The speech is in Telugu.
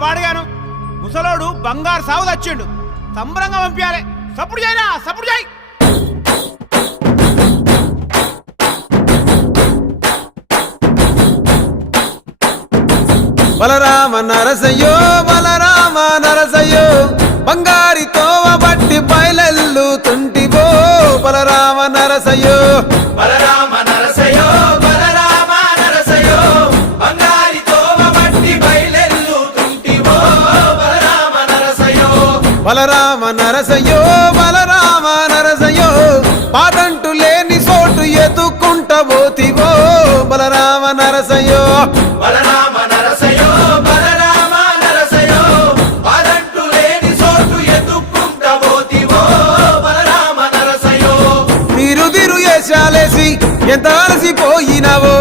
పాడుగాను ముసలోడు బంగారు సాగు తెచ్చిండు సంబరంగా పంపించాలి సప్పుడు చేయరా సప్పుడు చేయి బలరామ నరసయ్యో బలరామ నరసయ్యో బంగారి తోవ బట్టి బయలెల్లుతుంటివో బలరామ నరసయ్యో బలరామ నరసయ్యో బలరామ నరసయ్యో బంగారి తోవ బట్టి బయలెల్లుతుంటివో బలరామ నరసయ్యో బలరామ నరసయ్యో బలరామ నరసయ్యో పాదంటు లేని చోటు ఎదుకుంటబోతివో బలరామ నరసయ్యో బలరామ నరసయ్యో బలరామ నరసయ్యో పాదంటు లేని చోటు ఎదుక్కుంటబోతివో బలరామ నరసయ్యో తిరు తిరు వేషాలేసి ఎంత అలసిపోయినావో